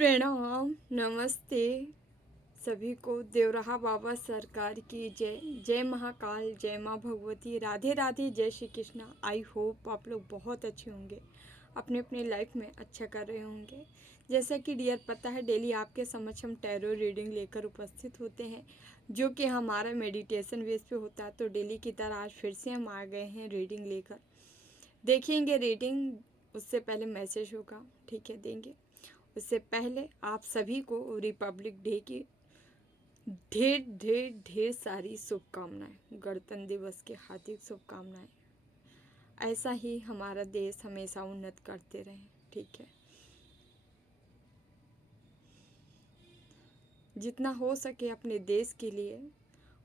प्रणाम, नमस्ते सभी को। देवराहा बाबा सरकार की जय। जय महाकाल, जय माँ भगवती, राधे राधे, जय श्री कृष्णा। आई होप आप लोग बहुत अच्छे होंगे, अपने अपने लाइफ में अच्छा कर रहे होंगे। जैसा कि डियर पता है, डेली आपके समक्ष हम टैरो रीडिंग लेकर उपस्थित होते हैं, जो कि हमारा मेडिटेशन बेस पे होता है। तो डेली की तरह आज फिर से हम आ गए हैं रीडिंग लेकर। देखेंगे रीडिंग, उससे पहले मैसेज होगा, ठीक है, देंगे। उससे पहले आप सभी को रिपब्लिक डे की ढेर ढेर ढेर सारी शुभकामनाएं, गणतंत्र दिवस की हार्दिक शुभकामनाएं। ऐसा ही हमारा देश हमेशा उन्नत करते रहें, ठीक है। जितना हो सके अपने देश के लिए,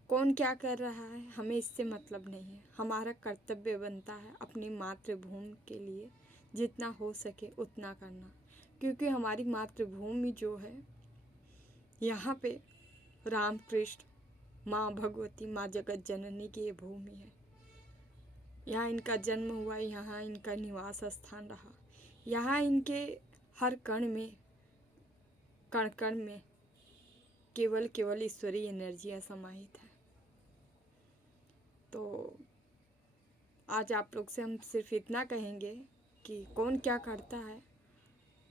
कौन क्या कर रहा है हमें इससे मतलब नहीं है। हमारा कर्तव्य बनता है अपनी मातृभूमि के लिए जितना हो सके उतना करना, क्योंकि हमारी मातृभूमि जो है, यहाँ पे राम कृष्ण, माँ भगवती, माँ जगत जननी की ये भूमि है। यहाँ इनका जन्म हुआ, यहाँ इनका निवास स्थान रहा, यहाँ इनके हर कण में केवल केवल ईश्वरीय एनर्जियाँ समाहित है। तो आज आप लोग से हम सिर्फ इतना कहेंगे कि कौन क्या करता है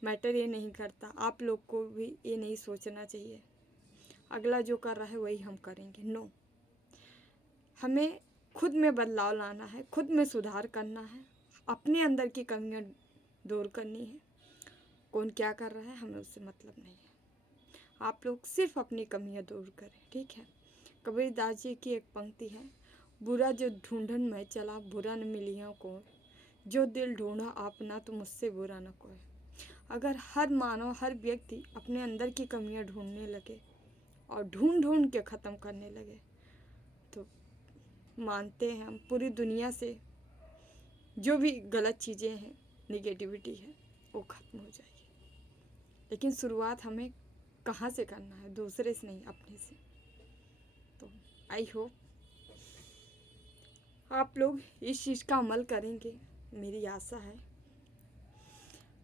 मैटर ये नहीं करता। आप लोग को भी ये नहीं सोचना चाहिए अगला जो कर रहा है वही हम करेंगे। नो, हमें खुद में बदलाव लाना है, खुद में सुधार करना है, अपने अंदर की कमियां दूर करनी है। कौन क्या कर रहा है हमें उससे मतलब नहीं है। आप लोग सिर्फ अपनी कमियां दूर करें, ठीक है। कबीरदास जी की एक पंक्ति है, बुरा जो ढूंढन में चला बुरा न मिलिया को, जो दिल ढूंढा आपना तो मुझसे बुरा न कोई। अगर हर मानव, हर व्यक्ति अपने अंदर की कमियां ढूंढने लगे और ढूंढ ढूंढ के ख़त्म करने लगे, तो मानते हैं हम पूरी दुनिया से जो भी गलत चीज़ें हैं, निगेटिविटी है, वो ख़त्म हो जाएगी। लेकिन शुरुआत हमें कहाँ से करना है? दूसरे से नहीं, अपने से। तो आई होप आप लोग इस चीज़ का अमल करेंगे, मेरी आशा है।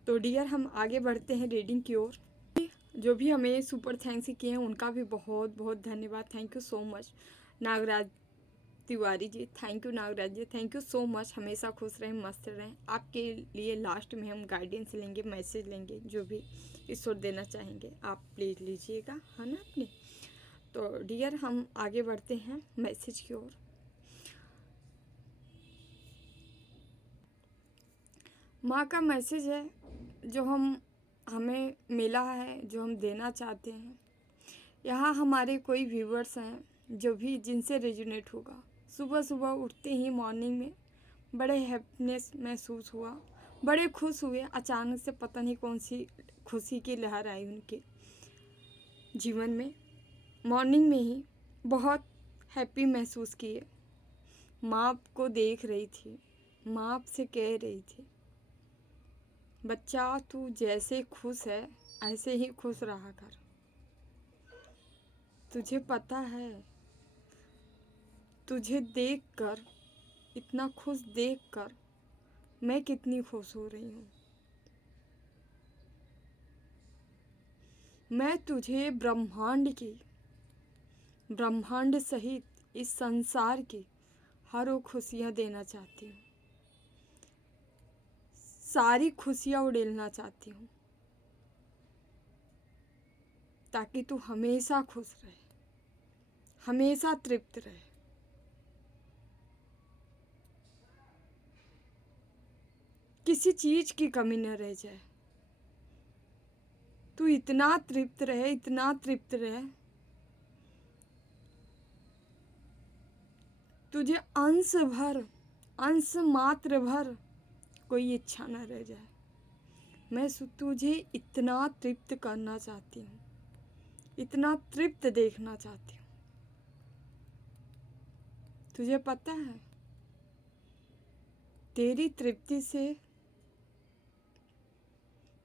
तो डियर, हम आगे बढ़ते हैं रीडिंग की ओर। जो भी हमें सुपर थैंक्स किए हैं उनका भी बहुत बहुत धन्यवाद। Thank you so much Nagraj Tiwari ji, thank you Nagraj ji, thank you so much. हमेशा खुश रहें, मस्त रहें। आपके लिए लास्ट में हम गाइडेंस लेंगे, मैसेज लेंगे, जो भी ईश्वर देना चाहेंगे आप ले लीजिएगा, है ना अपने। तो डियर, हम आगे बढ़ते हैं मैसेज की ओर। माँ का मैसेज है जो हमें मिला है, जो हम देना चाहते हैं। यहाँ हमारे कोई व्यूवर्स हैं जो भी जिनसे रेजोनेट होगा। सुबह सुबह उठते ही मॉर्निंग में बड़े हैप्पीनेस महसूस हुआ, बड़े खुश हुए। अचानक से पता नहीं कौन सी खुशी की लहर आई उनके जीवन में। मॉर्निंग में ही बहुत हैप्पी महसूस किए। माँ को देख रही थी, माँ आपसे कह रही थी, बच्चा तू जैसे खुश है ऐसे ही खुश रहा कर। तुझे पता है, तुझे देखकर, इतना खुश देखकर मैं कितनी खुश हो रही हूँ। मैं तुझे ब्रह्मांड सहित इस संसार की हर वो खुशियाँ देना चाहती हूँ, सारी खुशियाँ उड़ेलना चाहती हूँ, ताकि तू हमेशा खुश रहे, हमेशा तृप्त रहे। किसी चीज की कमी न रह जाए। तू इतना तृप्त रहे, इतना तृप्त रहे, तुझे अंश मात्र भर कोई इच्छा न रह जाए। मैं तुझे इतना तृप्त करना चाहती हूँ, इतना तृप्त देखना चाहती हूँ। तुझे पता है, तेरी तृप्ति से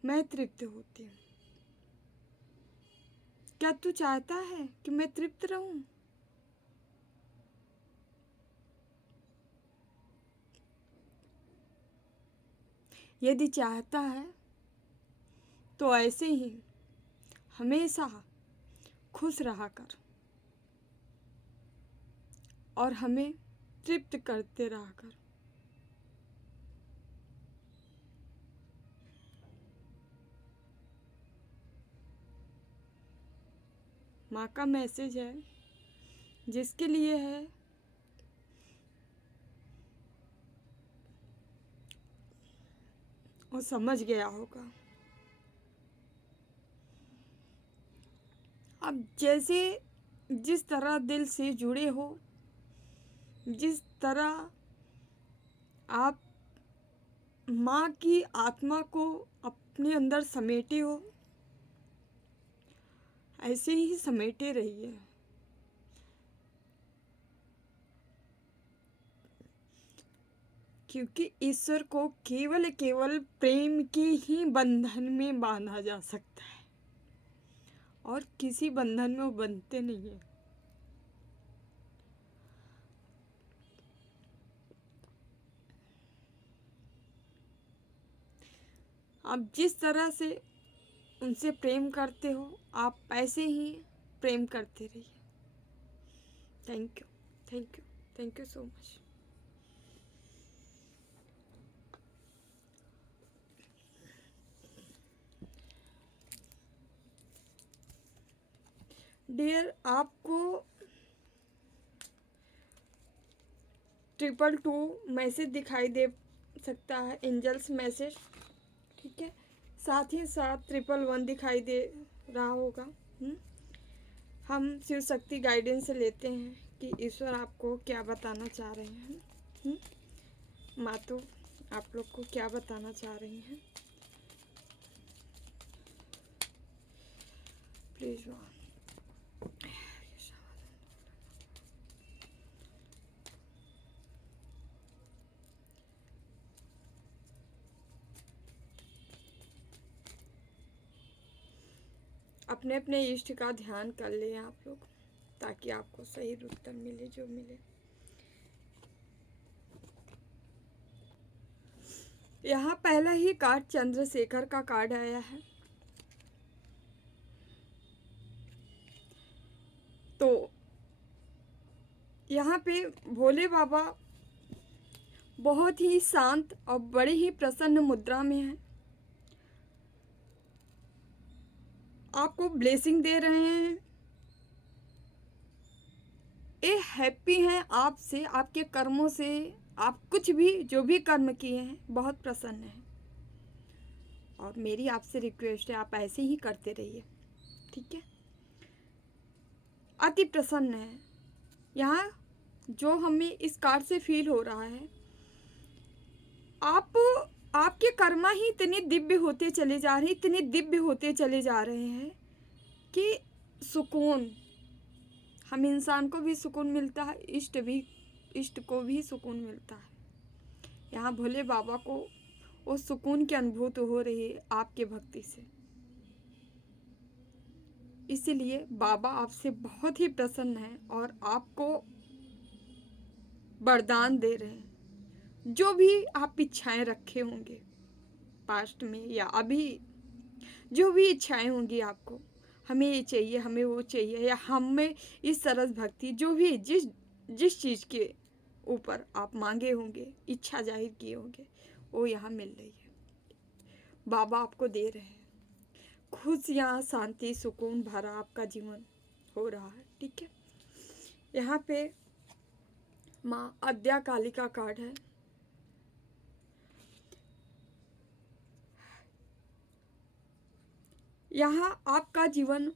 मैं तृप्त होती हूँ। क्या तू चाहता है कि मैं तृप्त रहूं? यदि चाहता है तो ऐसे ही हमेशा खुश रहा कर और हमें तृप्त करते रहा कर। माँ का मैसेज है, जिसके लिए है वो समझ गया होगा। अब जैसे जिस तरह दिल से जुड़े हो, जिस तरह आप माँ की आत्मा को अपने अंदर समेटे हो, ऐसे ही समेटे रहिए। क्योंकि ईश्वर को केवल केवल प्रेम के ही बंधन में बांधा जा सकता है और किसी बंधन में वो बंधते नहीं है। आप जिस तरह से उनसे प्रेम करते हो, आप ऐसे ही प्रेम करते रहिए। Thank you, thank you, thank you so much. Dear, आपको 222 मैसेज दिखाई दे सकता है, एंजल्स मैसेज, ठीक है। साथ ही साथ 111 दिखाई दे रहा होगा। हम शिव शक्ति गाइडेंस से लेते हैं कि ईश्वर आपको क्या बताना चाह रहे हैं। माँ तो आप लोग को क्या बताना चाह रही हैं, प्लीज माँ। अपने अपने इष्ट का ध्यान कर लें आप लोग, ताकि आपको सही उत्तर मिले जो मिले। यहाँ पहला ही कार्ड चंद्रशेखर का कार्ड आया है। तो यहाँ पे भोले बाबा बहुत ही शांत और बड़े ही प्रसन्न मुद्रा में हैं। आपको ब्लेसिंग दे रहे हैं, ये हैप्पी हैं आपसे, आपके कर्मों से। आप कुछ भी जो भी कर्म किए हैं बहुत प्रसन्न हैं। और मेरी आपसे रिक्वेस्ट है, आप ऐसे ही करते रहिए, ठीक है। अति प्रसन्न है। यहाँ जो हमें इस कार्ड से फील हो रहा है, आपके कर्मा ही इतने दिव्य होते चले जा रहे हैं, इतने दिव्य होते चले जा रहे हैं कि सुकून, हम इंसान को भी सुकून मिलता है, इष्ट को भी सुकून मिलता है। यहाँ भोले बाबा को वो सुकून की अनुभूति हो रही है आपके भक्ति से। इसीलिए बाबा आपसे बहुत ही प्रसन्न हैं और आपको वरदान दे रहे हैं। जो भी आप इच्छाएं रखे होंगे पास्ट में या अभी, जो भी इच्छाएं होंगी आपको, हमें ये चाहिए, हमें वो चाहिए, या हमें इस सरस भक्ति, जो भी जिस चीज़ के ऊपर आप मांगे होंगे, इच्छा जाहिर किए होंगे, वो यहाँ मिल रही है। बाबा आपको दे रहे हैं। खुशियाँ, शांति, सुकून भरा आपका जीवन हो रहा है, ठीक है। यहाँ पे माँ आद्या काली का कार्ड है। यहाँ आपका जीवन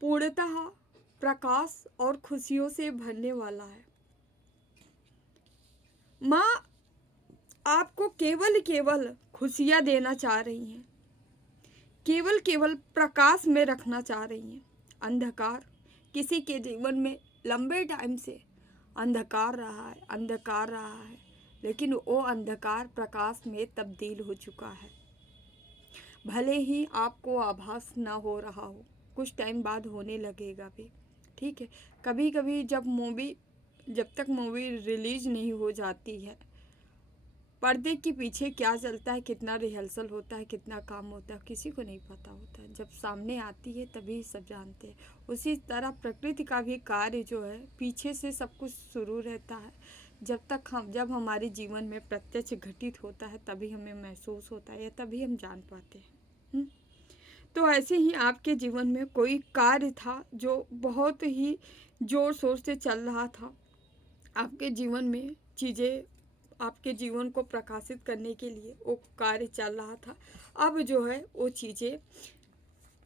पूर्णतः प्रकाश और खुशियों से भरने वाला है। माँ आपको केवल खुशियाँ देना चाह रही हैं, केवल प्रकाश में रखना चाह रही हैं। अंधकार किसी के जीवन में लंबे टाइम से अंधकार रहा है, लेकिन वो अंधकार प्रकाश में तब्दील हो चुका है। भले ही आपको आभास ना हो रहा हो, कुछ टाइम बाद होने लगेगा भी, ठीक है। कभी कभी जब तक मूवी रिलीज नहीं हो जाती है, पर्दे के पीछे क्या चलता है, कितना रिहर्सल होता है, कितना काम होता है, किसी को नहीं पता होता है। जब सामने आती है तभी सब जानते हैं। उसी तरह प्रकृति का भी कार्य जो है पीछे से सब कुछ शुरू रहता है। जब हमारे जीवन में प्रत्यक्ष घटित होता है तभी हमें महसूस होता है या तभी हम जान पाते हैं। तो ऐसे ही आपके जीवन में कोई कार्य था जो बहुत ही जोर शोर से चल रहा था। आपके जीवन में चीज़ें, आपके जीवन को प्रकाशित करने के लिए वो कार्य चल रहा था। अब जो है वो चीज़ें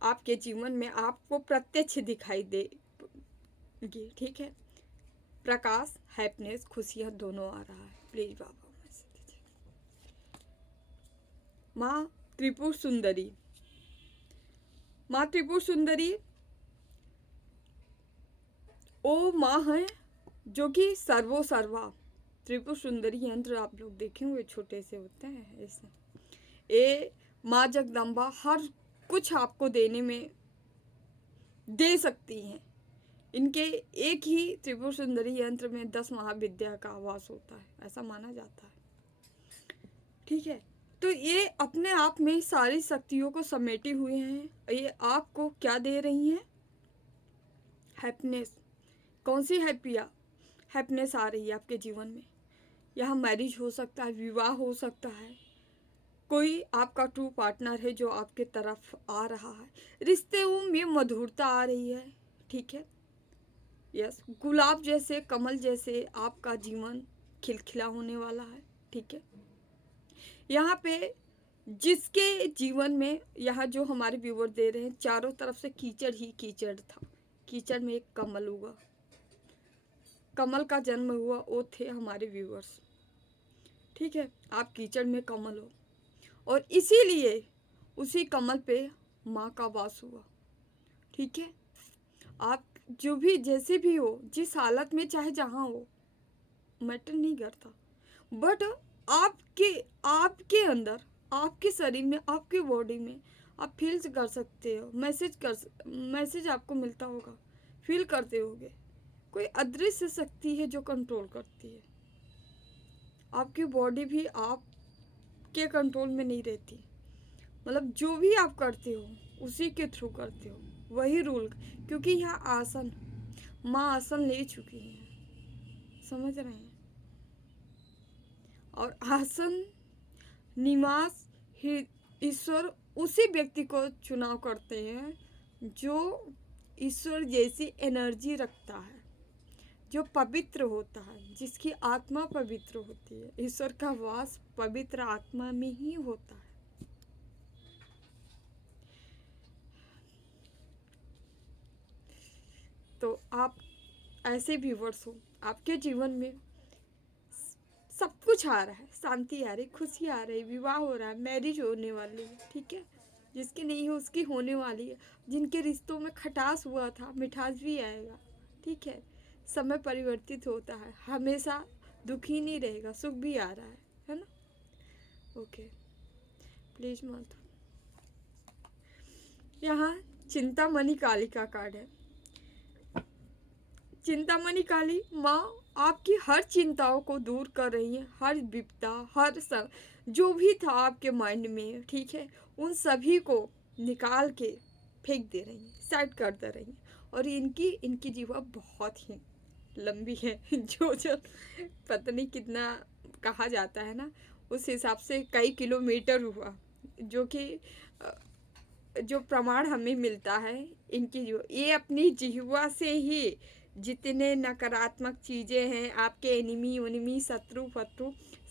आपके जीवन में आपको प्रत्यक्ष दिखाई देगी। ठीक है, प्रकाश, हैप्पीनेस, खुशियाँ दोनों आ रहा है। प्लीज बाबा मैसेज दीजिए। माँ त्रिपुर सुंदरी, माँ त्रिपुर सुंदरी ओ माँ है जो कि सर्वो सर्वा। त्रिपुर सुंदरी यंत्र आप लोग देखे हुए छोटे से होते हैं ऐसे। ये माँ जगदम्बा हर कुछ आपको देने में दे सकती हैं। इनके एक ही त्रिपुर सुंदरी यंत्र में 10 महाविद्या का वास होता है, ऐसा माना जाता है। ठीक है, तो ये अपने आप में सारी शक्तियों को समेटे हुए हैं। ये आपको क्या दे रही हैं? हैप्पीनेस। कौन सी हैप्पीनेस आ रही है आपके जीवन में? यहाँ मैरिज हो सकता है, विवाह हो सकता है, कोई आपका ट्रू पार्टनर है जो आपके तरफ आ रहा है, रिश्तों में मधुरता आ रही है। ठीक है, यस, गुलाब जैसे, कमल जैसे आपका जीवन खिलखिला होने वाला है। ठीक है, यहाँ पे जिसके जीवन में, यहाँ जो हमारे व्यूवर दे रहे हैं, चारों तरफ से कीचड़ ही कीचड़ था। कीचड़ में एक कमल हुआ, कमल का जन्म हुआ, वो थे हमारे व्यूवर्स। ठीक है, आप कीचड़ में कमल हो और इसीलिए उसी कमल पे माँ का वास हुआ। ठीक है, आप जो भी जैसे भी हो, जिस हालत में चाहे जहाँ हो, मैटर नहीं करता, बट आपके अंदर, आपके शरीर में, आपके बॉडी में आप फील कर सकते हो। मैसेज आपको मिलता होगा, फील करते होगे। कोई अदृश्य शक्ति है जो कंट्रोल करती है। आपकी बॉडी भी आपके कंट्रोल में नहीं रहती। मतलब जो भी आप करते हो उसी के थ्रू करते हो, वही रूल। क्योंकि यहाँ आसन, माँ आसन ले चुकी है, समझ रहे हैं? और आसन, निवास, ईश्वर उसी व्यक्ति को चुनाव करते हैं जो ईश्वर जैसी एनर्जी रखता है, जो पवित्र होता है, जिसकी आत्मा पवित्र होती है। ईश्वर का वास पवित्र आत्मा में ही होता है। तो आप ऐसे व्यूवर्स हो, आपके जीवन में सब कुछ आ रहा है, शांति आ रही, खुशी आ रही, विवाह हो रहा है, मैरिज होने वाली है। ठीक है, जिसकी नहीं हो उसकी होने वाली है। जिनके रिश्तों में खटास हुआ था, मिठास भी आएगा। ठीक है, समय परिवर्तित होता है, हमेशा दुखी नहीं रहेगा, सुख भी आ रहा है ना? ओके, प्लीज मत। यहाँ चिंतामणि काली का कार्ड है। चिंतामणि काली माँ आपकी हर चिंताओं को दूर कर रही है। हर विपदा, हर जो भी था आपके माइंड में, ठीक है, उन सभी को निकाल के फेंक दे रही है, साइड कर दे रही है। और इनकी जीवा बहुत ही लंबी है। जो पता नहीं कितना कहा जाता है ना, उस हिसाब से कई किलोमीटर हुआ, जो कि जो प्रमाण हमें मिलता है इनकी, ये अपनी जिह्वा से ही जितने नकारात्मक चीज़ें हैं, आपके एनिमी शत्रु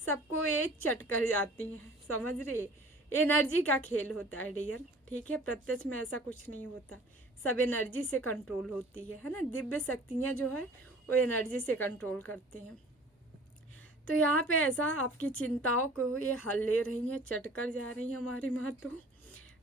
सबको ये चट कर जाती हैं। समझ रहे? एनर्जी का खेल होता है डियर। ठीक है, प्रत्यक्ष में ऐसा कुछ नहीं होता, सब एनर्जी से कंट्रोल होती है ना? दिव्य शक्तियाँ जो है वो एनर्जी से कंट्रोल करती हैं। तो यहाँ पे ऐसा आपकी चिंताओं को ये हल ले रही हैं, चट कर जा रही हैं हमारी माँ। तो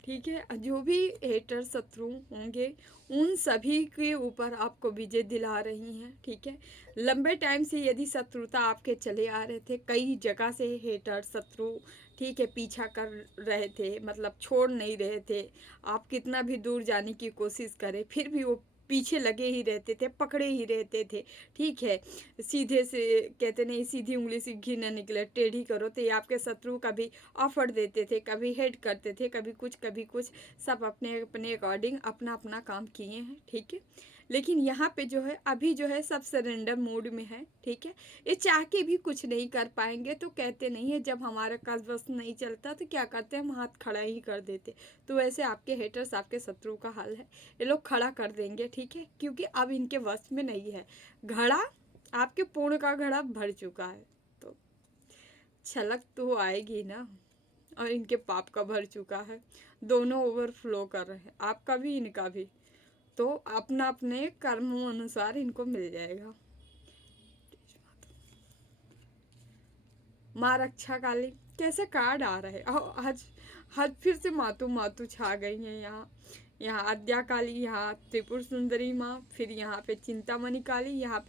ठीक है, जो भी हेटर शत्रु होंगे उन सभी के ऊपर आपको विजय दिला रही हैं। ठीक है, लंबे टाइम से यदि शत्रुता आपके चले आ रहे थे, कई जगह से हेटर शत्रु, ठीक है, पीछा कर रहे थे, मतलब छोड़ नहीं रहे थे, आप कितना भी दूर जाने की कोशिश करें फिर भी वो पीछे लगे ही रहते थे, पकड़े ही रहते थे, ठीक है। सीधे से कहते नहीं, सीधी उंगली से घी न निकले, टेढ़ी करो, तो ये आपके शत्रु कभी ऑफर देते थे, कभी हेड करते थे, कभी कुछ, सब अपने अपने अकॉर्डिंग अपना अपना काम किए हैं, ठीक है। लेकिन यहाँ पे जो है अभी जो है सब सरेंडर मूड में है, ठीक है। ये चाह के भी कुछ नहीं कर पाएंगे, तो कहते नहीं है जब हमारा कस बस नहीं चलता तो क्या करते हैं, हम हाथ खड़ा ही कर देते। तो वैसे आपके हेटर्स, आपके शत्रु का हाल है, ये लोग खड़ा कर देंगे, ठीक है, क्योंकि अब इनके वश में नहीं है। घड़ा आपके पूर्ण का घड़ा भर चुका है, तो छलक तो आएगी ना। और इनके पाप का भर चुका है, दोनों ओवरफ्लो कर रहे हैं, आपका भी इनका भी। तो अपना अपने कर्मों अनुसार इनको मिल जाएगा। माँ रक्षा काली, कैसे कार्ड आ रहे हैं आज फिर से मातू छा गई हैं यहाँ। यहाँ आद्या काली, यहाँ त्रिपुर सुंदरी माँ, फिर यहाँ पे चिंतामणि काली, यहाँ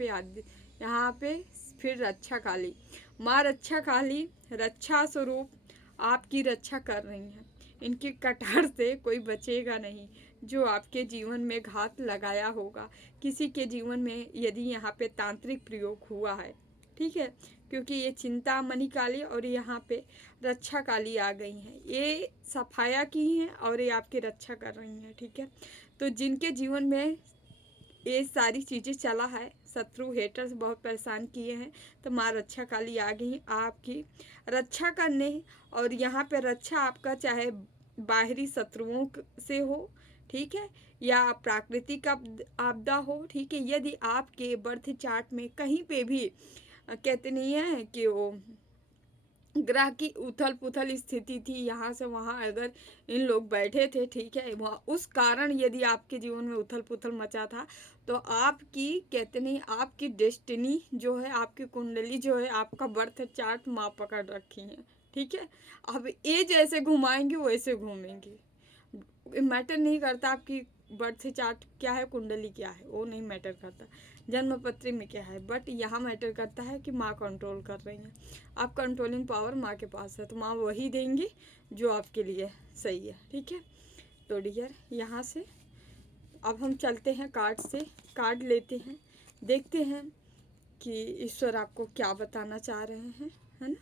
पे फिर रक्षा काली। माँ रक्षा काली रक्षा स्वरूप आपकी रक्षा कर रही हैं। इनकी कटार से कोई बचेगा नहीं। जो आपके जीवन में घात लगाया होगा, किसी के जीवन में यदि यहाँ पे तांत्रिक प्रयोग हुआ है, ठीक है, क्योंकि ये चिंतामणि काली और यहाँ पे रक्षा काली आ गई हैं, ये सफाया की हैं और ये आपकी रक्षा कर रही हैं, ठीक है। तो जिनके जीवन में ये सारी चीज़ें चला है, शत्रु हेटर्स बहुत परेशान किए हैं, तो माँ रक्षा काली आ गई आपकी रक्षा करने। और यहाँ पे रक्षा आपका चाहे बाहरी शत्रुओं से हो, ठीक है, या प्राकृतिक आपदा हो, ठीक है। यदि आपके बर्थ चार्ट में कहीं पे भी कहते नहीं है कि वो ग्रह की उथल पुथल स्थिति थी, यहाँ से वहाँ अगर इन लोग बैठे थे, ठीक है, वहाँ उस कारण यदि आपके जीवन में उथल पुथल मचा था, तो आपकी कहते नहीं, आपकी डेस्टिनी जो है, आपकी कुंडली जो है, आपका बर्थ चार्ट माँ पकड़ रखी है, ठीक है। अब ये जैसे घुमाएंगे वैसे घूमेंगे, मैटर नहीं करता आपकी बर्थ चार्ट क्या है, कुंडली क्या है, वो नहीं मैटर करता, जन्मपत्री में क्या है, बट यहाँ मैटर करता है कि माँ कंट्रोल कर रही हैं। आप कंट्रोलिंग पावर माँ के पास है, तो माँ वही देंगी जो आपके लिए सही है, ठीक है। तो डियर यहाँ से अब हम चलते हैं कार्ड से, कार्ड लेते हैं, देखते हैं कि ईश्वर आपको क्या बताना चाह रहे हैं, है ना।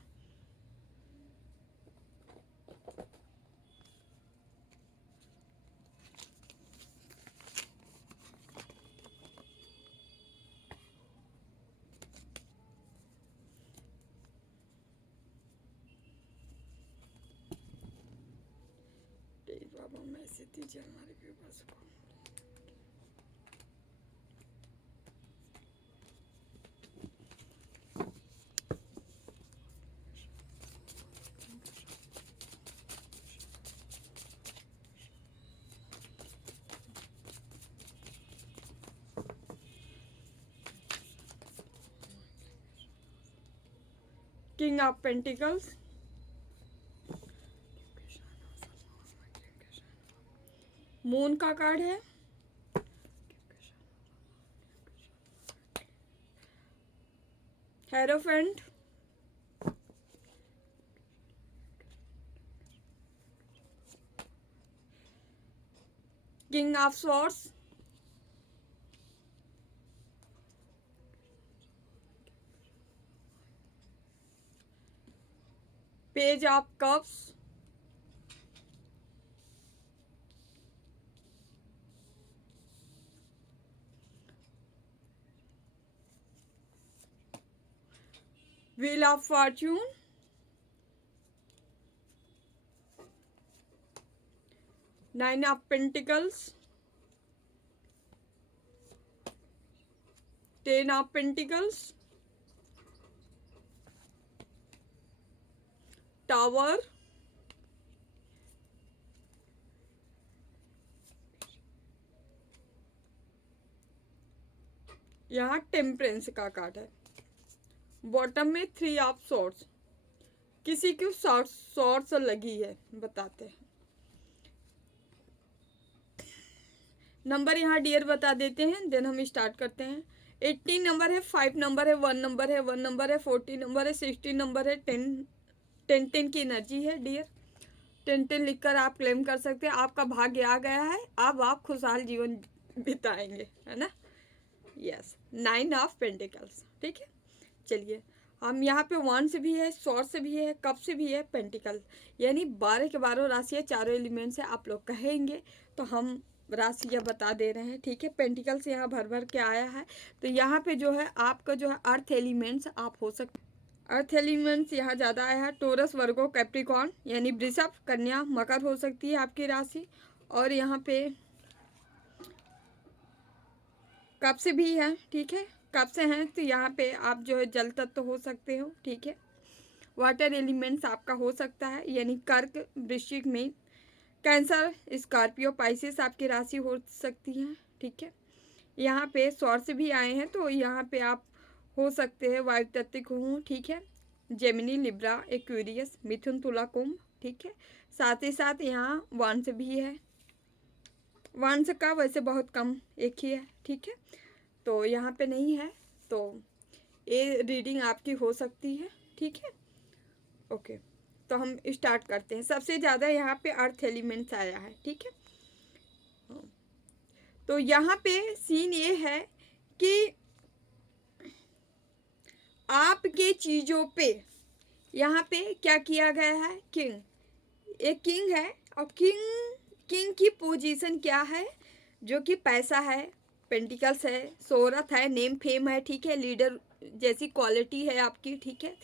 बाबा मैं सिद्धि हमारे के पास किंग ऑफ पेंटिकल्स, मून का कार्ड है, hierophant, king of swords, page of cups, wheel of Fortune, nine of pentacles, ten of pentacles, tower, यहाँ टेम्परेंस का कार्ड है, बॉटम में थ्री ऑफ सॉर्ड्स, किसी की शॉर्ट्स लगी है, बताते हैं। नंबर यहाँ डियर बता देते हैं, देन हम स्टार्ट करते हैं। 18 नंबर है, 5 नंबर है, 1 नंबर है, 1 नंबर है, 40 नंबर है, 60 नंबर है, 10 की एनर्जी है डियर। 10 लिखकर आप क्लेम कर सकते हैं, आपका भाग्य आ गया है, अब आप खुशहाल जीवन बिताएंगे, है ना। यस, 9 ऑफ पेंटिकल्स, ठीक है। चलिए, हम यहाँ पे वन से भी है, शॉर्ट से भी है, कप से भी है, पेंटिकल, यानी 12 के 12 राशियाँ, चारों एलिमेंट से आप लोग कहेंगे तो हम राशियाँ बता दे रहे हैं, ठीक है। पेंटिकल से यहाँ भर भर के आया है, तो यहाँ पे जो है आपका जो है अर्थ एलिमेंट्स आप हो सकते, अर्थ एलिमेंट्स यहाँ ज़्यादा आया है। टोरस, वर्गो, कैप्रिकॉर्न यानी वृषभ, कन्या, मकर हो सकती है आपकी राशि। और यहाँ पे कब से भी है, ठीक है। कब से हैं तो यहाँ पे आप जो है जल तत्व हो सकते हो, ठीक है। वाटर एलिमेंट्स आपका हो सकता है, यानी कर्क, वृश्चिक में, कैंसर, स्कॉर्पियो, पाइसेस आपकी राशि हो सकती है, ठीक है। यहाँ पे सौर से भी आए हैं, तो यहाँ पे आप हो सकते हैं वायु तत्व को हूँ, ठीक है। जेमिनी, लिब्रा, एक्वेरियस, मिथुन, तुला, कुंभ, ठीक है। साथ ही साथ यहाँ वन से भी है, वंश का वैसे बहुत कम एक ही है, ठीक है। तो यहाँ पे नहीं है, तो ये रीडिंग आपकी हो सकती है, ठीक है। ओके, तो हम स्टार्ट करते हैं। सबसे ज़्यादा यहाँ पे अर्थ एलिमेंट्स आया है, ठीक है। तो यहाँ पे सीन ये है कि आपके चीज़ों पे यहाँ पे क्या किया गया है, किंग, एक किंग है, और किंग की पोजीशन क्या है, जो कि पैसा है, पेंटिकल्स है, शोहरत है, नेम फेम है, ठीक है, लीडर जैसी क्वालिटी है आपकी, ठीक है।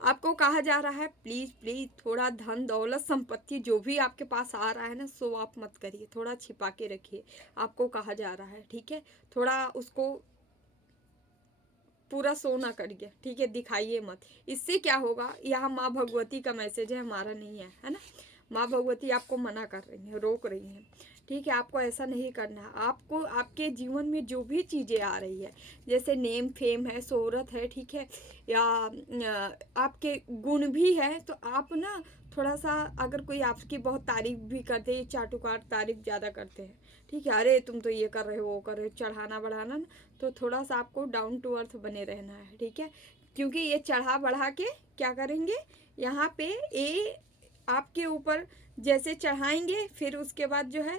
आपको कहा जा रहा है प्लीज़ प्लीज़ थोड़ा धन दौलत संपत्ति जो भी आपके पास आ रहा है ना, शो ऑफ मत करिए, थोड़ा छिपा के रखिए, आपको कहा जा रहा है, ठीक है। थोड़ा उसको पूरा शो ना करिए, ठीक है, दिखाइए मत। इससे क्या होगा, यहाँ माँ भगवती का मैसेज है, हमारा नहीं है ना। माँ भगवती आपको मना कर रही हैं, रोक रही हैं, ठीक है। आपको ऐसा नहीं करना है। आपको आपके जीवन में जो भी चीज़ें आ रही है, जैसे नेम फेम है, शोहरत है, ठीक है, या आपके गुण भी है, तो आप ना थोड़ा सा, अगर कोई आपकी बहुत तारीफ भी करते हैं, चाटुकार तारीफ ज़्यादा करते हैं, ठीक है, अरे तुम तो ये कर रहे हो, वो कर रहे हो, चढ़ाना बढ़ाना ना, तो थोड़ा सा आपको डाउन टू अर्थ बने रहना है, ठीक है। क्योंकि ये चढ़ा बढ़ा के क्या करेंगे, यहाँ पे ये आपके ऊपर जैसे चढ़ाएंगे, फिर उसके बाद जो है,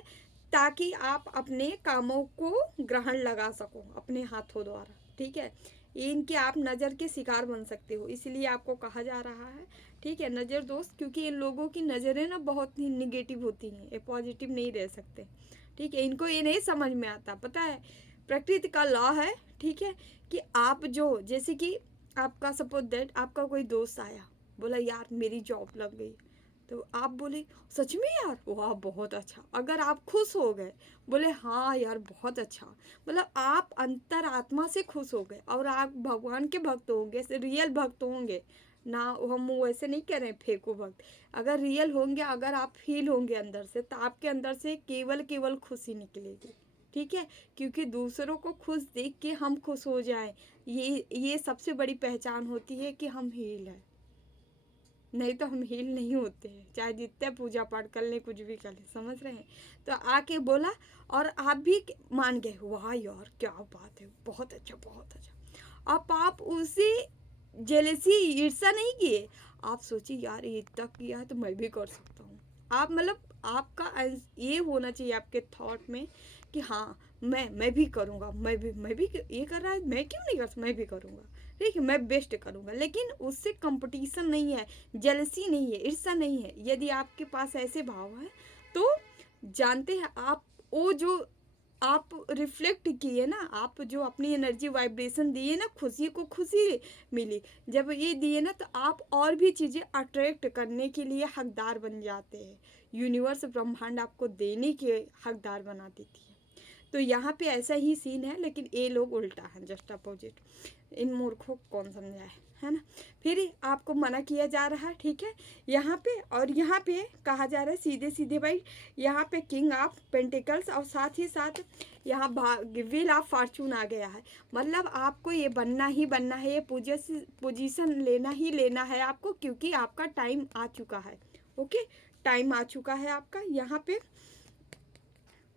ताकि आप अपने कामों को ग्रहण लगा सको अपने हाथों द्वारा, ठीक है। इनके आप नज़र के शिकार बन सकते हो, इसलिए आपको कहा जा रहा है, ठीक है, नज़र दोस्त, क्योंकि इन लोगों की नज़रें ना बहुत ही निगेटिव होती हैं, ये पॉजिटिव नहीं रह सकते, ठीक है। इनको ये नहीं समझ में आता, पता है प्रकृति का लॉ है, ठीक है, कि आप जो, जैसे कि आपका सपोज दैट आपका कोई दोस्त आया, बोला यार मेरी जॉब लग गई, तो आप बोले सच में यार, वाह बहुत अच्छा। अगर आप खुश हो गए, बोले हाँ यार बहुत अच्छा, मतलब आप अंतर आत्मा से खुश हो गए, और आप भगवान के भक्त होंगे, रियल भक्त होंगे ना, हम वैसे नहीं कह रहे हैं फेंको भक्त, अगर रियल होंगे, अगर आप फील होंगे अंदर से, तो आपके अंदर से केवल खुशी निकलेगी, ठीक है। क्योंकि दूसरों को खुश देख के हम खुश हो जाएं, ये सबसे बड़ी पहचान होती है कि हम हील हैं, नहीं तो हम हील नहीं होते हैं, चाहे जितने पूजा पाठ कर लें, कुछ भी कर लें, समझ रहे हैं। तो आके बोला, और आप भी मान गए, वाह यार क्या बात है, बहुत अच्छा बहुत अच्छा। अब आप उसे जेलेसी, ईर्ष्या नहीं किए, आप सोचिए यार ये इतना किया है तो मैं भी कर सकता हूँ। आप मतलब आपका ये होना चाहिए आपके थॉट में कि हाँ मैं भी करूँगा, मैं भी ये कर रहा है, मैं क्यों नहीं कर सकता, मैं भी करूँगा, ठीक है, मैं बेस्ट करूँगा। लेकिन उससे कंपटीशन नहीं है, जेलसी नहीं है, ईर्ष्या नहीं है। यदि आपके पास ऐसे भाव है तो जानते हैं आप, वो जो आप रिफ्लेक्ट किए ना, आप जो अपनी एनर्जी वाइब्रेशन दिए ना, खुशी को खुशी मिली, जब ये दिए ना, तो आप और भी चीज़ें अट्रैक्ट करने के लिए हकदार बन जाते हैं। यूनिवर्स, ब्रह्मांड आपको देने के हकदार बना देती है। तो यहाँ पे ऐसा ही सीन है, लेकिन ये लोग उल्टा है, जस्ट अपोजिट। इन मूर्खों को कौन समझाए, है ना। फिर आपको मना किया जा रहा है, ठीक है, यहाँ पे। और यहाँ पे कहा जा रहा है सीधे सीधे भाई, यहाँ पे किंग ऑफ पेंटिकल्स, और साथ ही साथ यहाँ व्हील ऑफ फॉर्चून आ गया है। मतलब आपको ये बनना ही बनना है, ये पोजीशन लेना ही लेना है आपको, क्योंकि आपका टाइम आ चुका है। ओके, टाइम आ चुका है आपका। यहाँ पे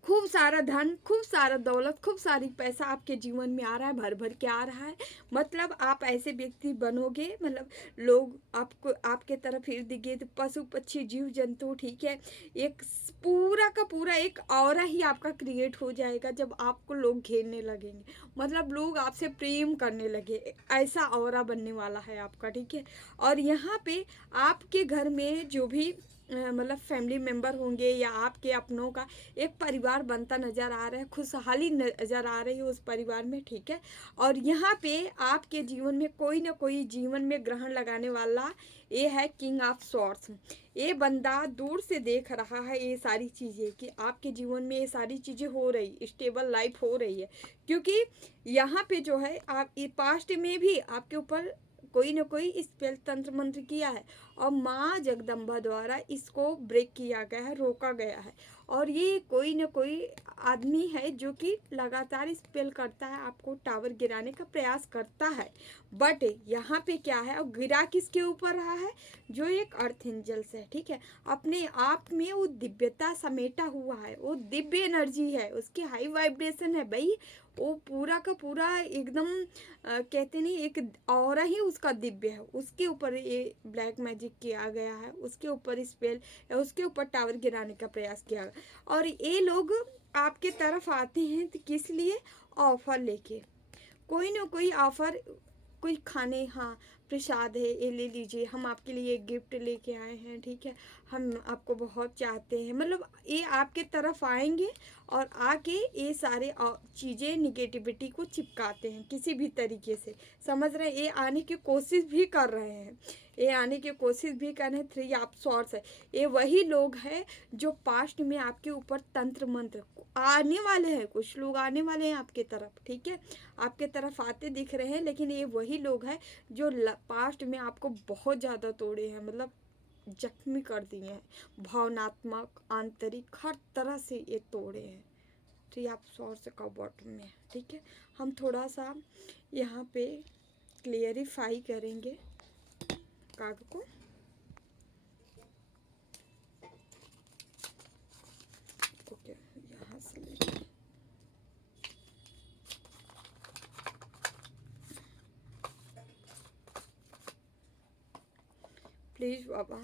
खूब सारा धन, खूब सारा दौलत, खूब सारी पैसा आपके जीवन में आ रहा है, भर भर के आ रहा है। मतलब आप ऐसे व्यक्ति बनोगे, मतलब लोग आपको आपके तरफ इर्द गिर्द पशु पक्षी जीव जंतु, ठीक है, एक पूरा का पूरा एक ऑरा ही आपका क्रिएट हो जाएगा जब आपको लोग घेरने लगेंगे। मतलब लोग आपसे प्रेम करने लगे, ऐसा ऑरा बनने वाला है आपका, ठीक है। और यहाँ पे आपके घर में जो भी मतलब फैमिली मेम्बर होंगे या आपके अपनों का एक परिवार बनता नज़र आ रहा है, खुशहाली नज़र आ रही है उस परिवार में, ठीक है। और यहाँ पे आपके जीवन में कोई ना कोई जीवन में ग्रहण लगाने वाला ये है किंग ऑफ स्वॉर्ड्स। ये बंदा दूर से देख रहा है ये सारी चीज़ें कि आपके जीवन में ये सारी चीज़ें हो रही, स्टेबल लाइफ हो रही है, क्योंकि यहाँ पे जो है आप ये पास्ट में भी आपके ऊपर कोई ना कोई स्पेल तंत्र मंत्र किया है और माँ जगदम्बा द्वारा इसको ब्रेक किया गया है, रोका गया है। और ये कोई ना कोई आदमी है जो कि लगातार स्पेल करता है, आपको टावर गिराने का प्रयास करता है। बट यहाँ पे क्या है, और गिरा किसके ऊपर रहा है, जो एक अर्थ एंजल्स है, ठीक है। अपने आप में वो दिव्यता समेटा हुआ है, वो दिव्य एनर्जी है, उसकी हाई वाइब्रेशन है भाई। वो पूरा का पूरा एकदम कहते नहीं, एक ऑरा ही उसका दिव्य है, उसके ऊपर ये ब्लैक मैजिक किया गया है, उसके ऊपर स्पेल, उसके ऊपर टावर गिराने का प्रयास किया गया। और ये लोग आपके तरफ आते हैं तो किस लिए, ऑफर लेके, कोई ना कोई ऑफर, कोई खाने, हाँ प्रसाद है ये ले लीजिए, हम आपके लिए एक गिफ्ट लेके आए हैं, ठीक है, हम आपको बहुत चाहते हैं। मतलब ये आपके तरफ आएंगे और आके ये सारे चीज़ें निगेटिविटी को चिपकाते हैं किसी भी तरीके से, समझ रहे हैं। ये आने की कोशिश भी कर रहे हैं, ये आने की कोशिश भी कर रहे हैं। 3 ऑफ स्वॉर्ड्स है, ये वही लोग हैं जो पास्ट में आपके ऊपर तंत्र मंत्र आने वाले हैं, कुछ लोग आने वाले हैं आपके तरफ, ठीक है, आपके तरफ आते दिख रहे हैं। लेकिन ये वही लोग हैं जो पास्ट में आपको बहुत ज़्यादा तोड़े हैं, मतलब जख्मी कर दिए हैं, भावनात्मक आंतरिक हर तरह से ये तोड़े हैं। तो ये आप सोर्स का बॉटम में, ठीक है। हम थोड़ा सा यहाँ पे क्लियरिफाई करेंगे कार्ड को। ओके, यहाँ से लेके प्लीज़ बाबा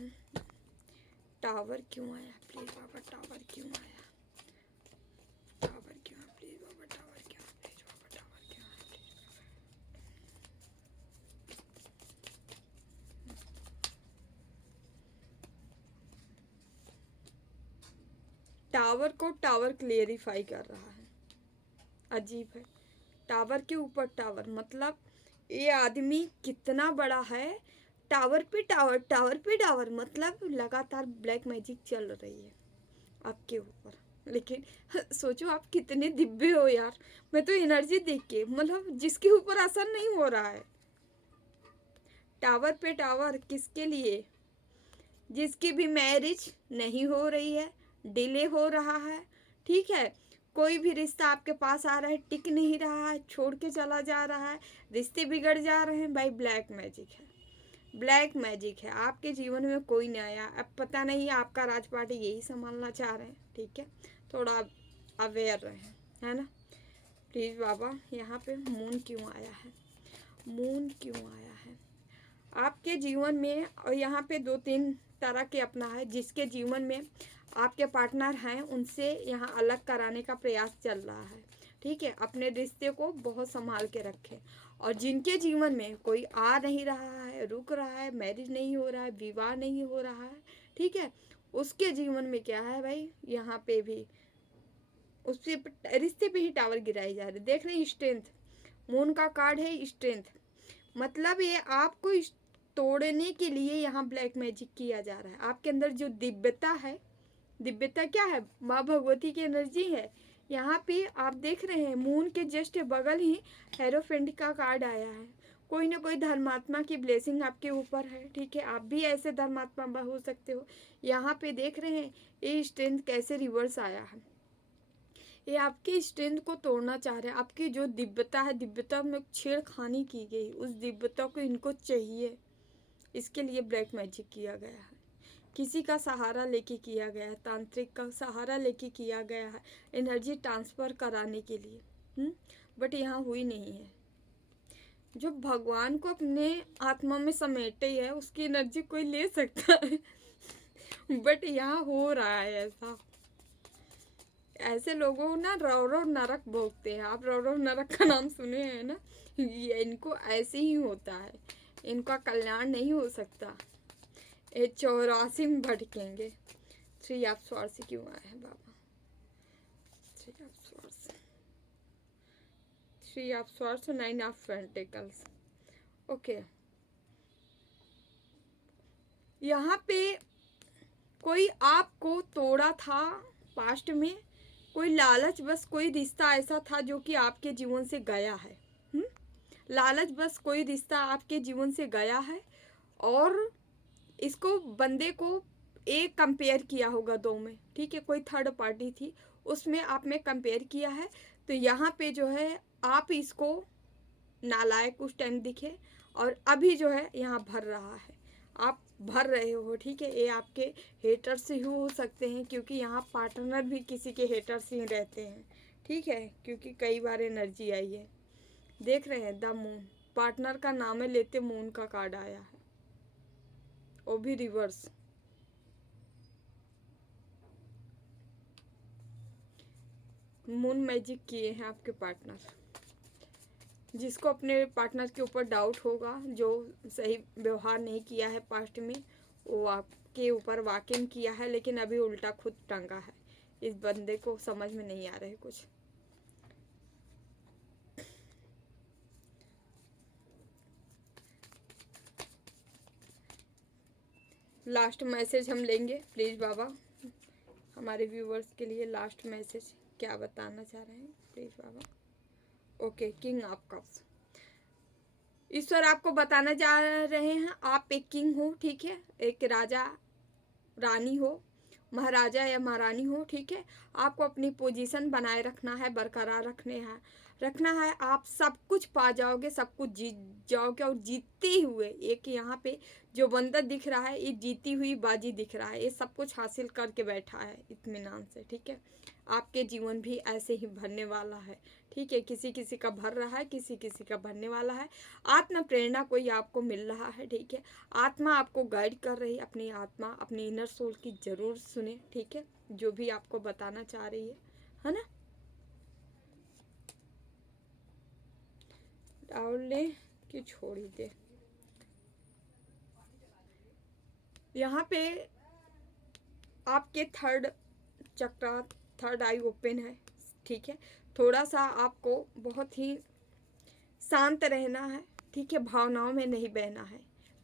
टावर क्यों आया, प्लीज़ बाबा टावर क्यों आया, टावर क्यों आया, प्लीज़ बाबा टावर क्यों आया, प्लीज़ बाबा टावर क्यों आया, प्लीज़। टावर को टावर क्लियरिफाई कर रहा है, अजीब है। टावर के ऊपर टावर, मतलब ये आदमी कितना बड़ा है, टावर पे टावर, टावर पे टावर, मतलब लगातार ब्लैक मैजिक चल रही है आपके ऊपर। लेकिन सोचो आप कितने दिव्य हो यार, मैं तो एनर्जी देख के, मतलब जिसके ऊपर असर नहीं हो रहा है। टावर पे टावर किसके लिए, जिसकी भी मैरिज नहीं हो रही है, डिले हो रहा है, ठीक है, कोई भी रिश्ता आपके पास आ रहा है टिक नहीं रहा है, छोड़ के चला जा रहा है, रिश्ते बिगड़ जा रहे हैं, भाई ब्लैक मैजिक है, ब्लैक मैजिक है। आपके जीवन में कोई नहीं आया, अब पता नहीं आपका राजपाट यही संभालना चाह रहे हैं, ठीक है, थोड़ा अवेयर रहें, है ना। प्लीज़ बाबा यहाँ पे मून क्यों आया है, मून क्यों आया है आपके जीवन में। और यहाँ पे 2-3 तरह के अपना है, जिसके जीवन में आपके पार्टनर हैं उनसे यहाँ अलग कराने का प्रयास चल रहा है, ठीक है। अपने रिश्ते को बहुत संभाल के रखें। और जिनके जीवन में कोई आ नहीं रहा है, रुक रहा है, मैरिज नहीं हो रहा है, विवाह नहीं हो रहा है, ठीक है, उसके जीवन में क्या है भाई, यहाँ पे भी उससे रिश्ते पे ही टावर गिराई जा रही। देख रहे हैं स्ट्रेंथ, मून का कार्ड है स्ट्रेंथ, मतलब ये आपको तोड़ने के लिए यहाँ ब्लैक मैजिक किया जा रहा है। आपके अंदर जो दिव्यता है, दिव्यता क्या है, माँ भगवती की एनर्जी है। यहाँ पे आप देख रहे हैं मून के जस्ट बगल ही हेरोफेंट का कार्ड आया है। कोई ना कोई धर्मात्मा की ब्लेसिंग आपके ऊपर है, ठीक है, आप भी ऐसे धर्मात्मा हो सकते हो। यहाँ पे देख रहे हैं ये स्ट्रेंथ कैसे रिवर्स आया है, ये आपकी स्ट्रेंथ को तोड़ना चाह रहे हैं। आपकी जो दिव्यता है, दिव्यता में छेड़खानी की गई, उस दिव्यता को इनको चाहिए, इसके लिए ब्लैक मैजिक किया गया है। किसी का सहारा लेके किया गया है, तांत्रिक का सहारा लेके किया गया है एनर्जी ट्रांसफ़र कराने के लिए, बट यहाँ हुई नहीं है। जो भगवान को अपने आत्मा में समेटे है उसकी एनर्जी कोई ले सकता है बट यहाँ हो रहा है ऐसा। ऐसे लोगों को ना रौरव नरक बोलते हैं। आप रौरव नरक का नाम सुने हैं ना, ये इनको ऐसे ही होता है, इनका कल्याण नहीं हो सकता, ये 84 में भटकेंगे। 3 ऑफ स्वॉर्ड्स क्यों आए हैं बाबा? 3 of swords, 3 of swords, 9 of pentacles. Okay, यहाँ पे कोई आपको तोड़ा था पास्ट में, कोई लालच बस कोई रिश्ता ऐसा था जो कि आपके जीवन से गया है। लालच बस कोई रिश्ता आपके जीवन से गया है और इसको बंदे को एक कंपेयर किया होगा 2 में, ठीक है, कोई थर्ड पार्टी थी उसमें आप में कंपेयर किया है। तो यहाँ पे जो है आप इसको नालायक उस टाइम दिखे और अभी जो है यहाँ भर रहा है, आप भर रहे हो, ठीक है। ये आपके हेटर्स ही हो सकते हैं क्योंकि यहाँ पार्टनर भी किसी के हेटर्स ही रहते हैं, ठीक है, क्योंकि कई बार एनर्जी आई है। देख रहे हैं द मून, पार्टनर का नाम है लेते मून का कार्ड आया है, वो भी रिवर्स। मून मैजिक किए हैं आपके पार्टनर। जिसको अपने पार्टनर के ऊपर डाउट होगा, जो सही व्यवहार नहीं किया है पास्ट में, वो आपके ऊपर वाकिंग किया है लेकिन अभी उल्टा खुद टंगा है। इस बंदे को समझ में नहीं आ रहा है कुछ। लास्ट मैसेज हम लेंगे प्लीज़ बाबा, हमारे व्यूवर्स के लिए लास्ट मैसेज क्या बताना चाह रहे हैं प्लीज़ बाबा। ओके, किंग ऑफ कप्स, ईश्वर आपको बताना जा रहे हैं आप एक किंग हो, ठीक है, एक राजा रानी हो, महाराजा या महारानी हो, ठीक है। आपको अपनी पोजीशन बनाए रखना है, बरकरार रखना है। आप सब कुछ पा जाओगे, सब कुछ जीत जाओगे और जीतते हुए एक यहाँ पे जो बंदा दिख रहा है ये जीती हुई बाजी दिख रहा है, ये सब कुछ हासिल करके बैठा है इत्मीनान से, ठीक है। आपके जीवन भी ऐसे ही भरने वाला है, ठीक है। किसी किसी का भर रहा है, किसी किसी का भरने वाला है। आत्म प्रेरणा कोई आपको मिल रहा है, ठीक है। आत्मा आपको गाइड कर रही है, अपनी आत्मा अपनी इनर सोल की जरूर सुने, ठीक है, जो भी आपको बताना चाह रही है ना। डाल ले कि छोड़ ही दे। यहाँ पे आपके थर्ड चक्र, थर्ड आई ओपन है, ठीक है। थोड़ा सा आपको बहुत ही शांत रहना है, ठीक है, भावनाओं में नहीं बहना है,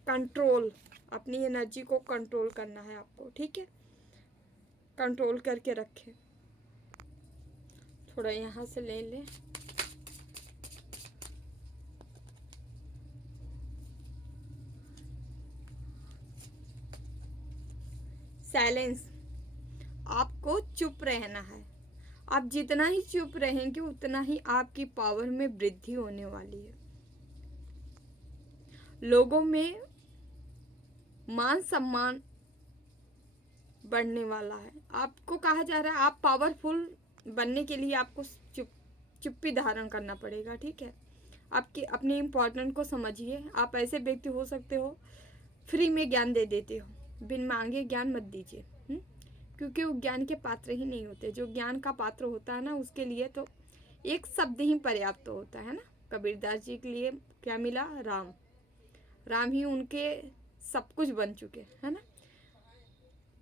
कंट्रोल, अपनी एनर्जी को कंट्रोल करना है आपको, ठीक है, कंट्रोल करके रखें। थोड़ा यहाँ से ले लें। साइलेंस, आपको चुप रहना है। आप जितना ही चुप रहेंगे उतना ही आपकी पावर में वृद्धि होने वाली है। लोगों में मान सम्मान बढ़ने वाला है। आपको कहा जा रहा है आप पावरफुल बनने के लिए आपको चुप्पी धारण करना पड़ेगा, ठीक है। आपकी अपनी इम्पोर्टेंट को समझिए। आप ऐसे व्यक्ति हो सकते हो फ्री में ज्ञान दे देते हो, बिन मांगे ज्ञान मत दीजिए, क्योंकि वो ज्ञान के पात्र ही नहीं होते। जो ज्ञान का पात्र होता है ना, उसके लिए तो एक शब्द ही पर्याप्त होता है ना। कबीरदास जी के लिए क्या मिला? राम। राम ही उनके सब कुछ बन चुके है ना।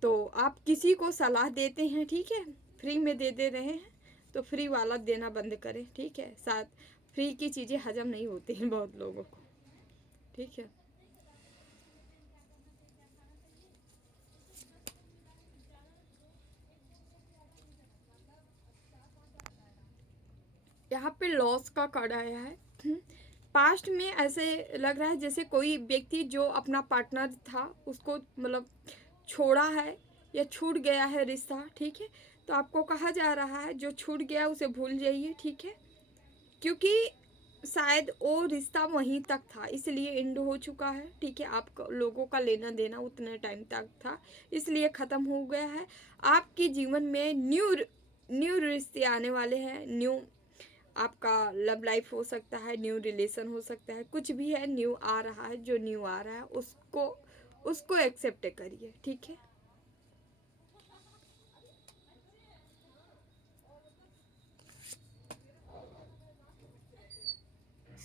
तो आप किसी को सलाह देते हैं, ठीक है, फ्री में दे रहे हैं, तो फ्री वाला देना बंद करें, ठीक है। साथ फ्री की चीज़ें हजम नहीं होती हैं बहुत लोगों को, ठीक है। यहाँ पे लॉस का कार्ड आया है। पास्ट में ऐसे लग रहा है जैसे कोई व्यक्ति जो अपना पार्टनर था उसको मतलब छोड़ा है या छूट गया है रिश्ता, ठीक है। तो आपको कहा जा रहा है जो छूट गया उसे भूल जाइए, ठीक है, क्योंकि शायद वो रिश्ता वहीं तक था, इसलिए एंड हो चुका है। ठीक है, आप लोगों का लेना देना उतने टाइम तक था, इसलिए ख़त्म हो गया है। आपके जीवन में न्यू रिश्ते आने वाले हैं। न्यू आपका लव लाइफ हो सकता है, न्यू रिलेशन हो सकता है, कुछ भी है न्यू आ रहा है। जो न्यू आ रहा है उसको उसको एक्सेप्ट करिए। ठीक है,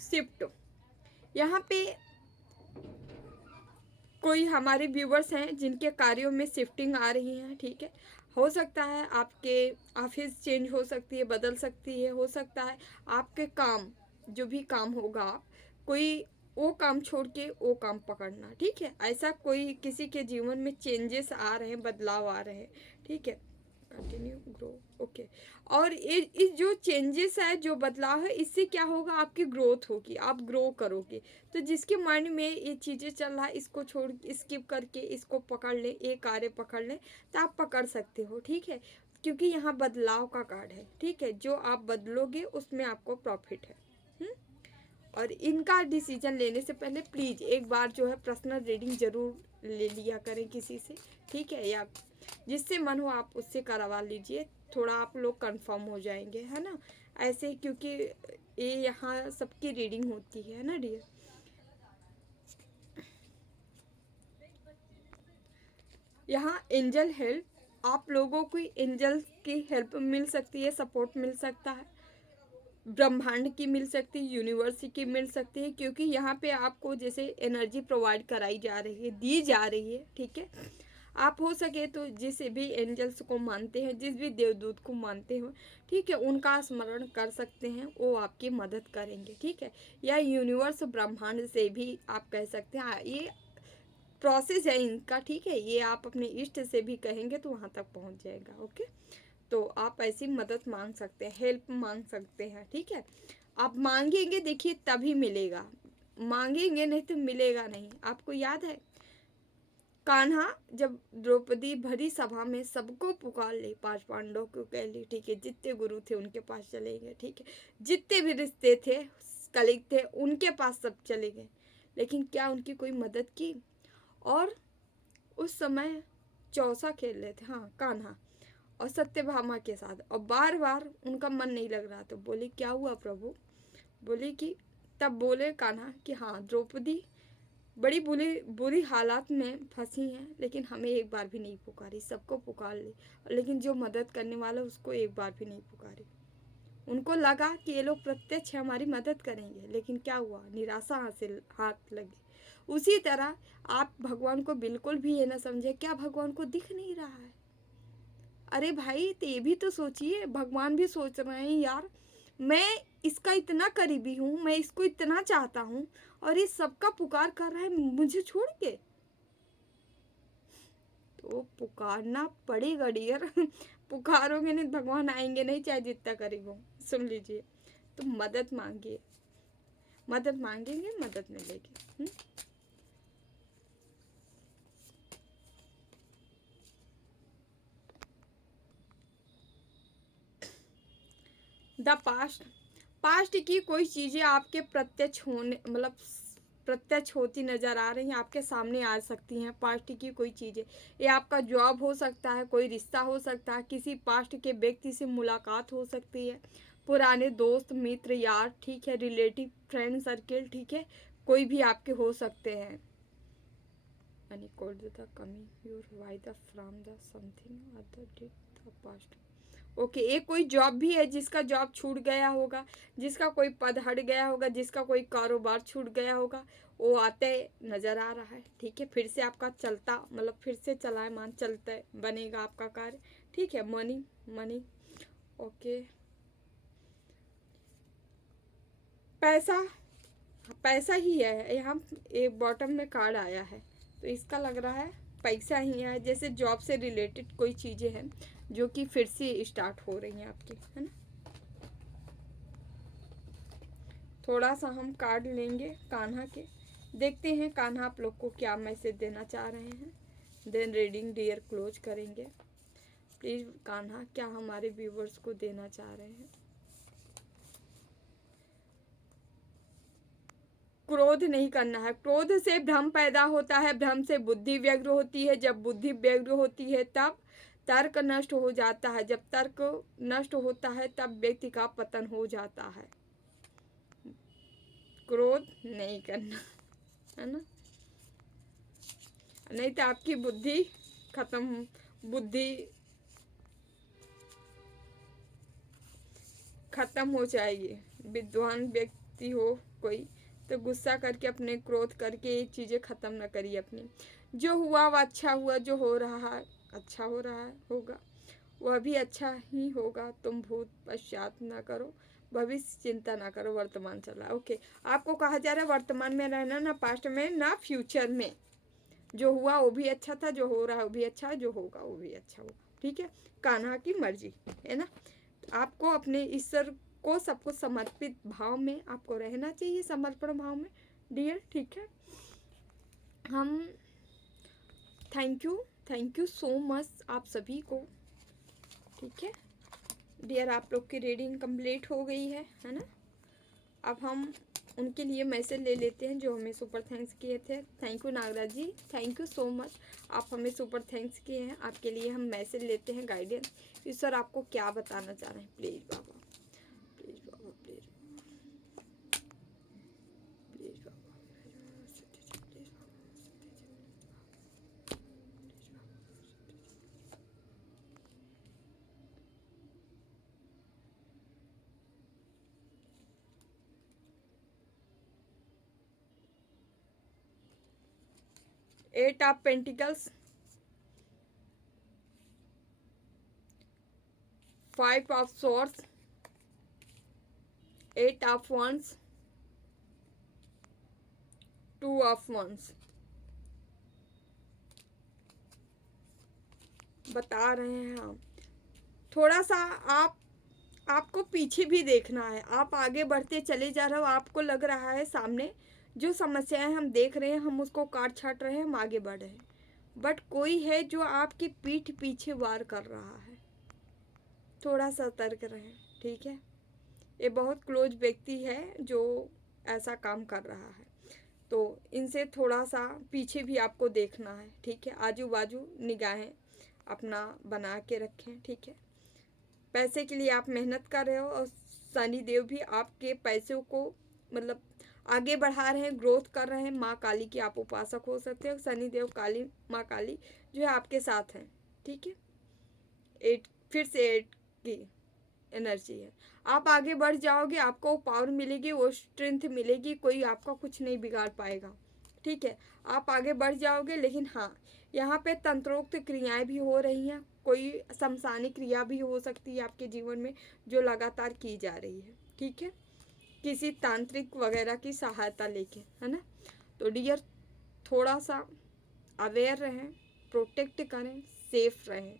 शिफ्ट यहाँ पे कोई हमारे व्यूवर्स हैं जिनके कार्यों में शिफ्टिंग आ रही है। ठीक है, हो सकता है आपके ऑफिस चेंज हो सकती है, बदल सकती है। हो सकता है आपके काम, जो भी काम होगा, आप कोई वो काम छोड़ के वो काम पकड़ना। ठीक है, ऐसा कोई किसी के जीवन में चेंजेस आ रहे हैं, बदलाव आ रहे हैं। ठीक है, कंटिन्यू ग्रो। ओके, और इस जो चेंजेस है, जो बदलाव है, इससे क्या होगा, आपकी ग्रोथ होगी, आप ग्रो करोगे। तो जिसके माइंड में ये चीज़ें चल रहा है, इसको छोड़ स्किप करके इसको पकड़ ले, ये कार्य पकड़ ले, तो आप पकड़ सकते हो। ठीक है, क्योंकि यहाँ बदलाव का कार्ड है। ठीक है, जो आप बदलोगे उसमें आपको प्रॉफिट है। और इनका डिसीजन लेने से पहले प्लीज़ एक बार जो है पर्सनल रीडिंग ज़रूर ले लिया करें किसी से। ठीक है, या जिससे मन हो आप उससे करवा लीजिए, थोड़ा आप लोग कंफर्म हो जाएंगे, है ना। ऐसे क्योंकि ये यहाँ सबकी रीडिंग होती है ना डियर। यहाँ एंजल हेल्प, आप लोगों को एंजल की हेल्प मिल सकती है, सपोर्ट मिल सकता है, ब्रह्मांड की मिल सकती है, यूनिवर्स की मिल सकती है, क्योंकि यहाँ पे आपको जैसे एनर्जी प्रोवाइड कराई जा रही है, दी जा रही है। ठीक है, आप हो सके तो जिस भी एंजल्स को मानते हैं, जिस भी देवदूत को मानते हो, ठीक है, उनका स्मरण कर सकते हैं, वो आपकी मदद करेंगे। ठीक है, या यूनिवर्स ब्रह्मांड से भी आप कह सकते हैं, ये प्रोसेस है इनका। ठीक है, ये आप अपने इष्ट से भी कहेंगे तो वहाँ तक पहुँच जाएगा। ओके, तो आप ऐसी मदद मांग सकते हैं, हेल्प मांग सकते हैं। ठीक है, आप मांगेंगे, देखिए तभी मिलेगा, मांगेंगे नहीं तो मिलेगा नहीं। आपको याद है कान्हा जब द्रौपदी भरी सभा में सबको पुकार ले, 5 पांडवों को कह ली, ठीक है, जितने गुरु थे उनके पास चले गए। ठीक है, जितने भी रिश्ते थे, कलीग थे, उनके पास सब चले गए, लेकिन क्या उनकी कोई मदद की। और उस समय चौसा खेल रहे थे, हाँ, कान्हा और सत्यभामा के साथ, और बार बार उनका मन नहीं लग रहा। तो बोले क्या हुआ प्रभु, बोले कि तब बोले कान्हा कि हाँ, द्रौपदी बड़ी बुरी बुरी हालात में फंसी हैं, लेकिन हमें एक बार भी नहीं पुकारी, सबको पुकार ली, लेकिन जो मदद करने वाला उसको एक बार भी नहीं पुकारी। उनको लगा कि ये लोग प्रत्यक्ष हमारी मदद करेंगे, लेकिन क्या हुआ, निराशा हासिल हाथ लगी। उसी तरह आप भगवान को बिल्कुल भी ये ना समझे क्या भगवान को दिख नहीं रहा है। अरे भाई, तो ये भी तो सोचिए, भगवान भी सोच रहे हैं यार, मैं इसका इतना करीबी हूँ, मैं इसको इतना चाहता हूँ, और ये सबका पुकार कर रहा है मुझे छोड़ के। तो पुकारना पड़ेगा डियर पुकारोगे नहीं, भगवान आएंगे नहीं, चाहे जितना करीब हो। सुन लीजिए, तो मदद मांगिए, मदद मांगेंगे, मदद मिलेगी। द पास्ट, पास्ट की कोई चीज़ें आपके प्रत्यक्ष होने, मतलब प्रत्यक्ष होती नज़र आ रही हैं, आपके सामने आ सकती हैं। पास्ट की कोई चीज़ें, ये आपका जॉब हो सकता है, कोई रिश्ता हो सकता है, किसी पास्ट के व्यक्ति से मुलाकात हो सकती है, पुराने दोस्त मित्र यार, ठीक है, रिलेटिव फ्रेंड सर्किल, ठीक है, कोई भी आपके हो सकते हैं। Unequaled the coming your why the from the something other did the past। Okay, एक कोई जॉब भी है जिसका जॉब छूट गया होगा, जिसका कोई पद हट गया होगा, जिसका कोई कारोबार छूट गया होगा, वो आते नज़र आ रहा है। ठीक है, फिर से आपका चलता, मतलब फिर से चलायमान चलता बनेगा आपका कार्य। ठीक है, मनी मनी, ओके, पैसा, पैसा ही है यहाँ। एक बॉटम में कार्ड आया है, तो इसका लग रहा है पैसा ही है, जैसे जॉब से रिलेटेड कोई चीज़ें हैं जो कि फिर से स्टार्ट हो रही हैं आपकी, है ना। थोड़ा सा हम कार्ड लेंगे कान्हा के, देखते हैं कान्हा आप लोग को क्या मैसेज देना चाह रहे हैं, देन रीडिंग डियर क्लोज करेंगे। प्लीज़ कान्हा क्या हमारे व्यूवर्स को देना चाह रहे हैं। क्रोध नहीं करना है। क्रोध से भ्रम पैदा होता है, भ्रम से बुद्धि व्यग्र होती है, जब बुद्धि व्यग्र होती है तब तर्क नष्ट हो जाता है, जब तर्क नष्ट होता है तब व्यक्ति का पतन हो जाता है। क्रोध नहीं करना है ना, नहीं तो आपकी बुद्धि खत्म, बुद्धि खत्म हो जाएगी। विद्वान व्यक्ति हो कोई तो गुस्सा करके, अपने क्रोध करके ये चीज़ें ख़त्म ना करिए अपनी। जो हुआ वो अच्छा हुआ, जो हो रहा है अच्छा हो रहा है, होगा वह भी अच्छा ही होगा। तुम भूत पश्चात ना करो, भविष्य चिंता ना करो, वर्तमान चला। ओके, आपको कहा जा रहा है वर्तमान में रहना, ना पास्ट में ना फ्यूचर में। जो हुआ वो भी अच्छा था, जो हो रहा है वो भी अच्छा है, जो होगा वो भी अच्छा होगा। ठीक है, कान्हा की मर्जी है ना। आपको अपने ईश्वर को सब कुछ समर्पित भाव में आपको रहना चाहिए, समर्पण भाव में डियर। ठीक है, हम थैंक यू सो मच आप सभी को। ठीक है डियर, आप लोग की रीडिंग कंप्लीट हो गई है ना। अब हम उनके लिए मैसेज ले लेते हैं जो हमें सुपर थैंक्स किए थे। Thank you Nagraj ji, thank you so much, आप हमें सुपर थैंक्स किए हैं। आपके लिए हम मैसेज लेते हैं, गाइडेंस। ईश्वर आपको क्या बताना चाह रहे हैं, please Baba, please Baba, please please Baba, please Baba. 8 of pentacles, 5 of swords, 8 of wands, 2 of wands। बता रहे हैं हम, थोड़ा सा आपको पीछे भी देखना है। आप आगे बढ़ते चले जा रहे हो, आपको लग रहा है सामने जो समस्याएं हम देख रहे हैं हम उसको काट छाट रहे हैं, हम आगे बढ़ रहे हैं, बट कोई है जो आपकी पीठ पीछे वार कर रहा है। थोड़ा सतर्क रहें। ठीक है, ये बहुत क्लोज व्यक्ति है जो ऐसा काम कर रहा है, तो इनसे थोड़ा सा पीछे भी आपको देखना है। ठीक है, आजू बाजू निगाहें अपना बना के रखें। ठीक है, पैसे के लिए आप मेहनत कर रहे हो और शनि देव भी आपके पैसों को मतलब आगे बढ़ा रहे हैं, ग्रोथ कर रहे हैं। माँ काली की आप उपासक हो सकते हो, शनि देव काली, माँ काली जो है आपके साथ हैं। ठीक है, 8 फिर से 8 की एनर्जी है। आप आगे बढ़ जाओगे, आपको पावर मिलेगी, वो स्ट्रेंथ मिलेगी, कोई आपका कुछ नहीं बिगाड़ पाएगा। ठीक है, आप आगे बढ़ जाओगे। लेकिन हाँ, यहाँ पे तंत्रोक्त क्रियाएं भी हो रही हैं, कोई शमशानी क्रिया भी हो सकती है आपके जीवन में जो लगातार की जा रही है। ठीक है, किसी तांत्रिक वगैरह की सहायता लेके, है ना। तो डियर, थोड़ा सा अवेयर रहें, प्रोटेक्ट करें, सेफ रहें।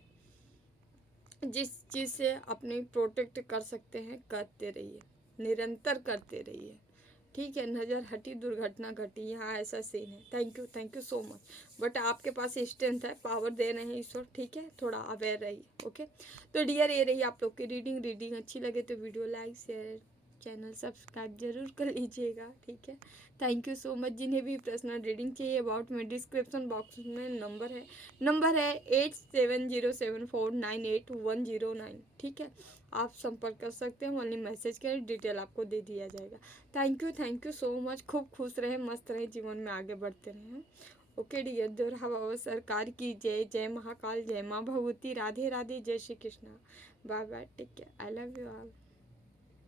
जिस चीज़ से अपने प्रोटेक्ट कर सकते हैं करते रहिए, निरंतर करते रहिए। ठीक है, नज़र हटी दुर्घटना घटी, यहाँ ऐसा सीन है। Thank you so much, but आपके पास स्ट्रेंथ है, पावर दे रहे हैं ईश्वर। ठीक है, थोड़ा अवेयर रहिए। ओके, तो डियर ये रही आप लोग की रीडिंग अच्छी लगे तो video like share, channel subscribe जरूर कर लीजिएगा। ठीक है, थैंक यू सो मच। जिन्हें भी पर्सनल रीडिंग चाहिए अबाउट में डिस्क्रिप्शन बॉक्स में नंबर है 8707498109। ठीक है, आप संपर्क कर सकते हैं, ओनली मैसेज करें, डिटेल आपको दे दिया जाएगा। Thank you so much. खूब खुश रहे, मस्त रहे, जीवन में आगे बढ़ते रहें। ओके डियर, दोहरा बाबा सरकार की जय। जय महाकाल, जय माँ भगवती, राधे राधे, जय Shri Krishna, bye bye, take care, I love you all.